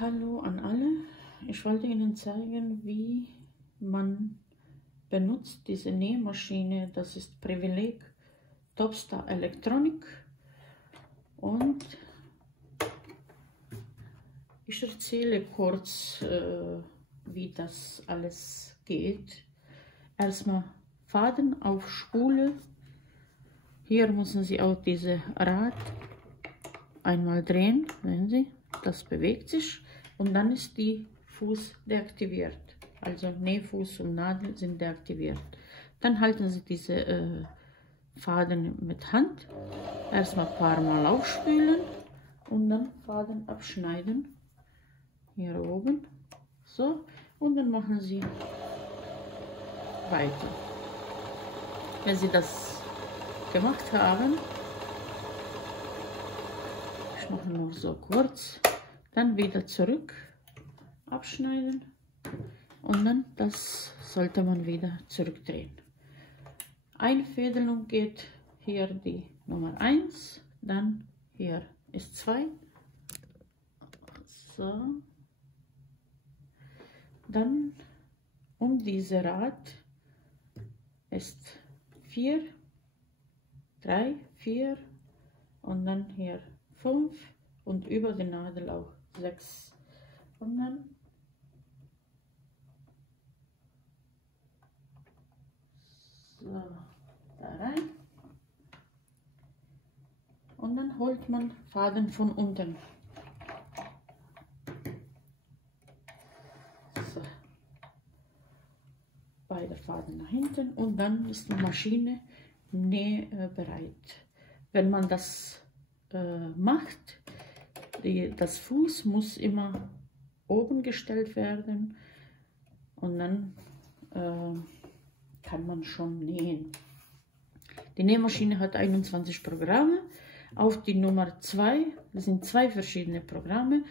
Hallo an alle, ich wollte Ihnen zeigen, wie man benutzt diese Nähmaschine. Das ist Privileg Topstar Elektronik und ich erzähle kurz, wie das alles geht. Erstmal Faden auf Spule. Hier müssen Sie auch diese Rad einmal drehen, sehen Sie, das bewegt sich und dann ist die Fuß deaktiviert. Also Nähfuß und Nadel sind deaktiviert. Dann halten Sie diese Faden mit Hand, erstmal ein paar Mal aufspülen und dann Faden abschneiden. Hier oben, so, und dann machen Sie weiter. Wenn Sie das gemacht haben, ich mache nur so kurz, dann wieder zurück, abschneiden und dann das sollte man wieder zurückdrehen. Einfädelung geht hier die Nummer 1, dann hier ist 2, so, dann um diese Rad ist 4, 3, 4 und dann hier 5 und über die Nadel auch 6 und dann so da rein und dann holt man Faden von unten. So. Beide Faden nach hinten und dann ist die Maschine nähbereit. Wenn man das macht, das Fuß muss immer oben gestellt werden und dann kann man schon nähen. Die Nähmaschine hat 21 Programme. Auf die Nummer 2, das sind 2 verschiedene Programme.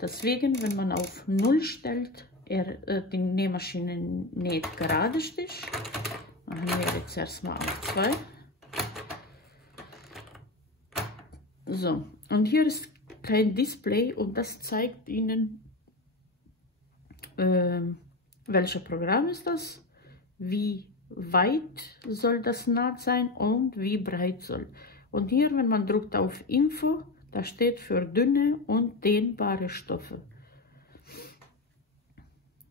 Deswegen, wenn man auf 0 stellt, die Nähmaschine näht gerade Stich. Machen wir jetzt erstmal auf 2. So, und hier ist kein Display und das zeigt Ihnen, welches Programm ist das, wie weit soll das Naht sein und wie breit soll. Und hier, wenn man drückt auf Info, da steht für dünne und dehnbare Stoffe.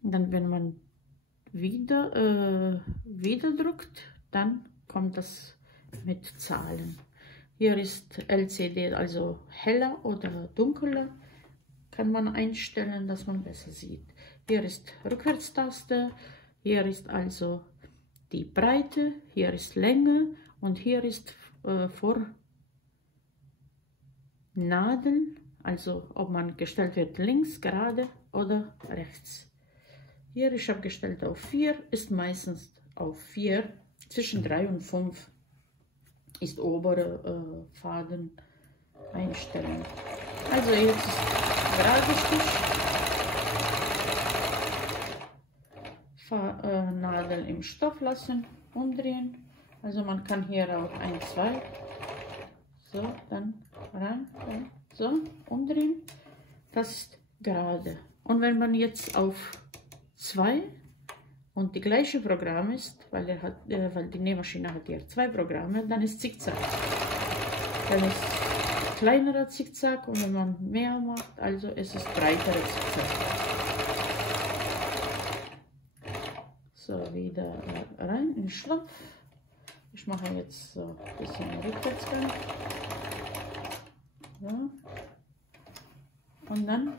Dann, wenn man wieder drückt, dann kommt das mit Zahlen. Hier ist LCD, also heller oder dunkler, kann man einstellen, dass man besser sieht. Hier ist Rückwärtstaste, hier ist also die Breite, hier ist Länge und hier ist vor Nadeln, also ob man gestellt wird links, gerade oder rechts. Hier, ich habe gestellt auf 4, ist meistens auf 4, zwischen 3 und 5 ist obere Faden einstellen. Also jetzt ist gerade Stich, Nadel im Stoff lassen, umdrehen. Also man kann hier auch 1, 2, so, dann rein, so, umdrehen. Das ist gerade. Und wenn man jetzt auf 2 und die gleiche Programm ist, weil die Nähmaschine hat hier 2 Programme, dann ist Zickzack. Dann ist kleinerer Zickzack und wenn man mehr macht, also es ist breiterer Zickzack. So, wieder rein in den Schlupf. Ich mache jetzt so ein bisschen Rückwärtsgang. So. Und dann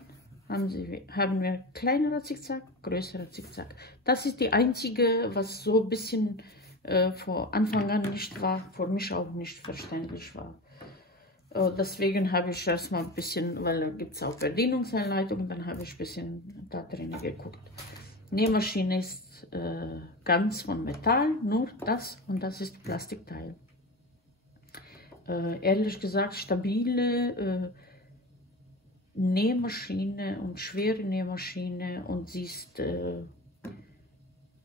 haben wir kleinerer Zickzack, größerer Zickzack. Das ist die einzige, was so ein bisschen vor Anfang an nicht war, für mich auch nicht verständlich war. Deswegen habe ich erstmal ein bisschen, weil da gibt es auch Bedienungsanleitungen, dann habe ich ein bisschen da drin geguckt. Nähmaschine ist ganz von Metall, nur das und das ist Plastikteil. Ehrlich gesagt, stabile Nähmaschine und schwere Nähmaschine und sie ist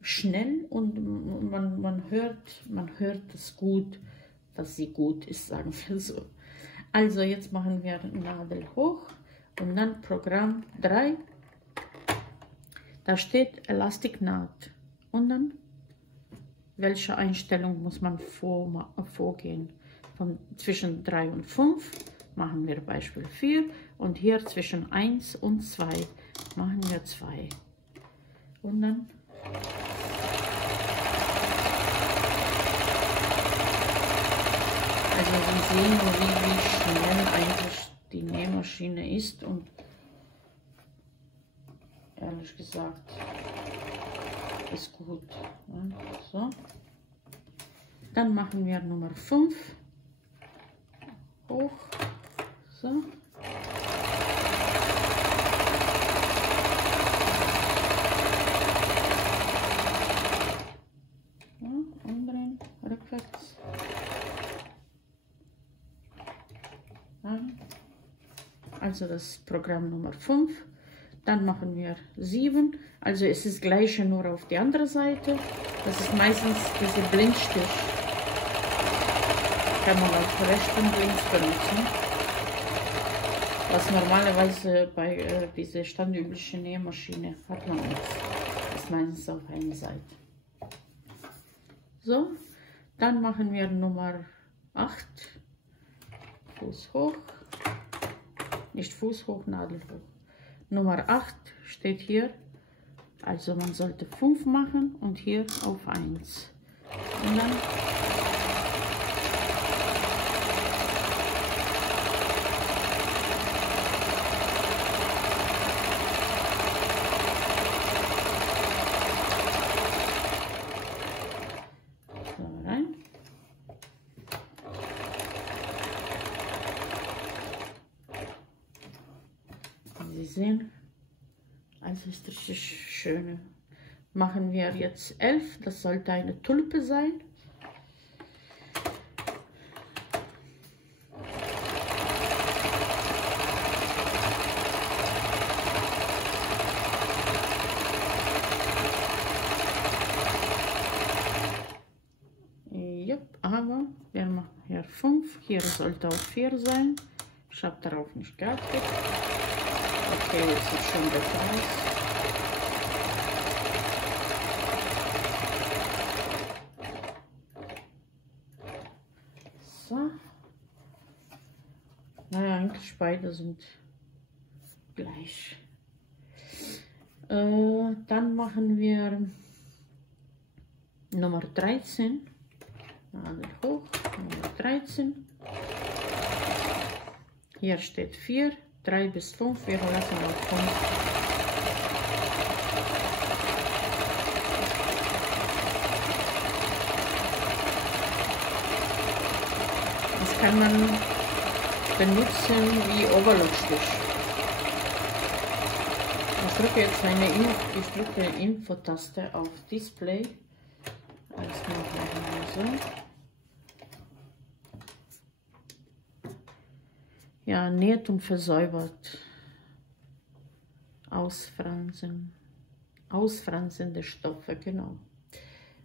schnell und man hört es gut, dass sie gut ist, sagen wir so. Also jetzt machen wir Nadel hoch und dann Programm 3. Da steht Elastiknaht. Und dann, welche Einstellung muss man vorgehen? Zwischen 3 und 5 machen wir Beispiel 4 und hier zwischen 1 und 2 machen wir 2. Und dann also Sie sehen, wie schnell eigentlich die Nähmaschine ist und ehrlich gesagt ist gut. So. Dann machen wir Nummer 5 hoch. So. Ja, umdrehen, rückwärts. Ja. Also das Programm Nummer 5. Dann machen wir 7. Also es ist das gleiche, nur auf die andere Seite. Das ist meistens diese Blindstich. Kann man auf rechts und links benutzen. Was normalerweise bei dieser standüblichen Nähmaschine hat man nicht. Das ist meistens auf einer Seite. So, dann machen wir Nummer 8. Fuß hoch. Nicht Fuß hoch, Nadel hoch. Nummer 8 steht hier. Also man sollte 5 machen und hier auf 1. Und dann so rein. Sie sehen, also ist richtig schön. Machen wir jetzt 11, das sollte eine Tulpe sein. Jupp, aber wir machen hier 5, hier sollte auch 4 sein. Ich habe darauf nicht geachtet. Okay, jetzt sieht schon besser aus. So. Naja, eigentlich beide sind gleich. Dann machen wir Nummer 13. Nadel hoch, Nummer 13. Hier steht 4, 3 bis 5, wir lassen auf 5. Das kann man benutzen wie Overlockstich. Ich drücke jetzt eine Info-Taste auf Display. Alles machen wir so. Ja, näht und versäubert. Ausfranzende Stoffe, genau.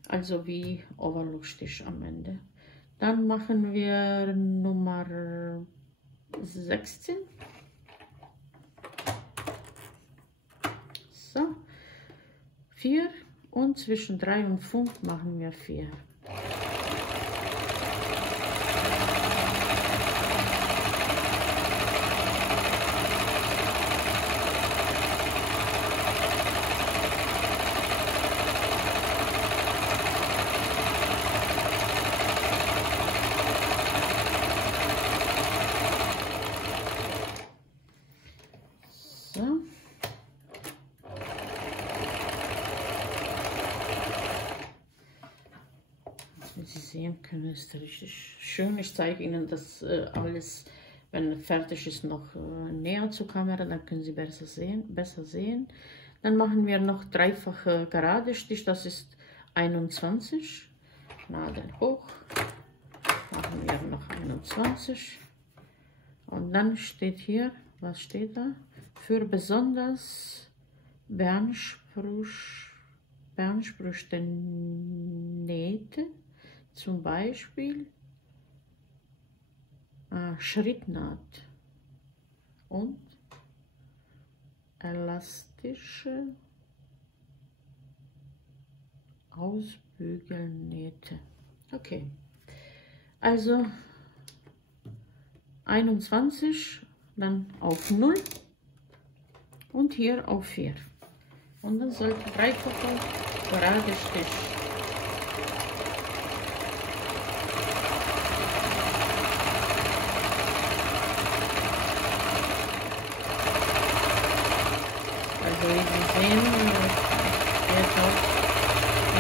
Also wie Overlockstich am Ende. Dann machen wir Nummer 16. So. 4 und zwischen 3 und 5 machen wir 4. So. Wie Sie sehen können, ist richtig schön. Ich zeige Ihnen das alles, wenn fertig ist, noch näher zur Kamera, dann können Sie besser sehen. Dann machen wir noch dreifache Gerade Stich, das ist 21. Nadel hoch, machen wir noch 21. Und dann steht hier, was steht da? Für besonders beanspruchte Nähte, zum Beispiel Schrittnaht und elastische Ausbügelnähte. Okay, also 21, dann auf 0 und hier auf 4. Und dann sollte dreifacher gerade Stich. Also wie Sie sehen, geht auch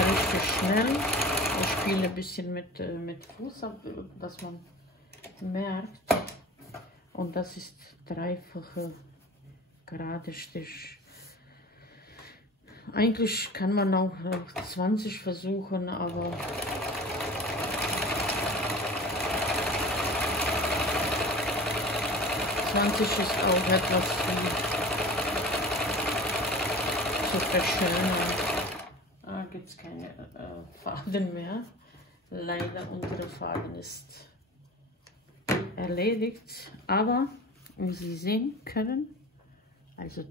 richtig schnell. Ich spiele ein bisschen mit Fuß ab, dass man merkt. Und das ist dreifache gerade Stich. Eigentlich kann man auch 20 versuchen, aber ist auch etwas zu verschönern. Da gibt es keine Faden mehr. Leider, unsere Faden ist erledigt, aber wie Sie sehen können, also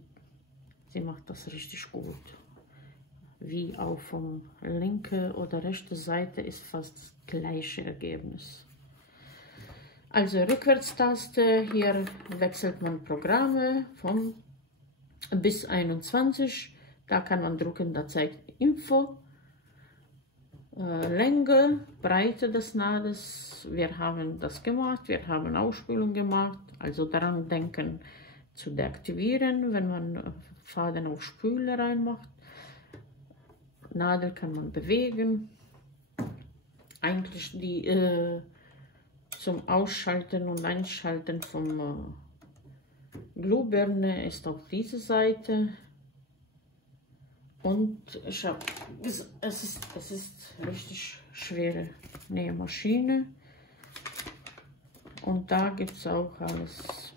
sie macht das richtig gut. Wie auch von linke oder rechte Seite ist fast das gleiche Ergebnis. Also Rückwärtstaste, hier wechselt man Programme von bis 21, da kann man drücken, da zeigt Info, Länge, Breite des Nadels, wir haben das gemacht, wir haben Ausspülung gemacht, also daran denken zu deaktivieren, wenn man Faden auf Spüle reinmacht. Nadel kann man bewegen. Eigentlich die zum Ausschalten und Einschalten vom Glühbirne ist auf diese Seite. Und ich habe, es ist richtig schwere Nähmaschine. Und da gibt es auch alles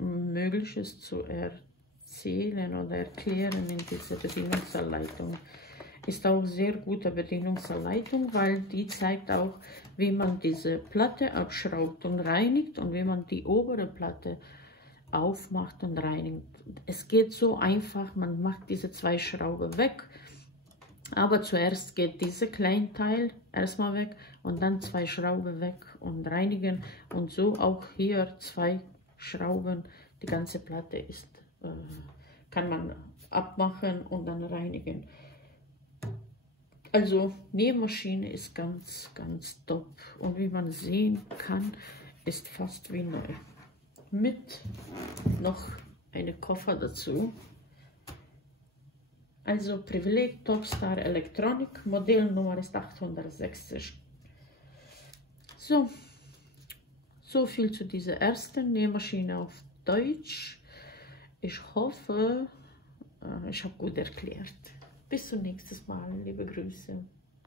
Mögliches zu erzählen oder erklären in dieser Bedienungsanleitung. Ist auch sehr gute Bedienungsanleitung, weil die zeigt auch, wie man diese Platte abschraubt und reinigt und wie man die obere Platte aufmacht und reinigt. Es geht so einfach, man macht diese 2 Schrauben weg, aber zuerst geht dieser kleine Teil erstmal weg und dann 2 Schrauben weg und reinigen und so auch hier 2 Schrauben, die ganze Platte ist, kann man abmachen und dann reinigen. Also Nähmaschine ist ganz top und wie man sehen kann, ist fast wie neu. Mit noch einem Koffer dazu. Also Privileg Topstar Elektronik, Modellnummer ist 860. So viel zu dieser ersten Nähmaschine auf Deutsch. Ich hoffe, ich habe gut erklärt. Bis zum nächsten Mal, liebe Grüße.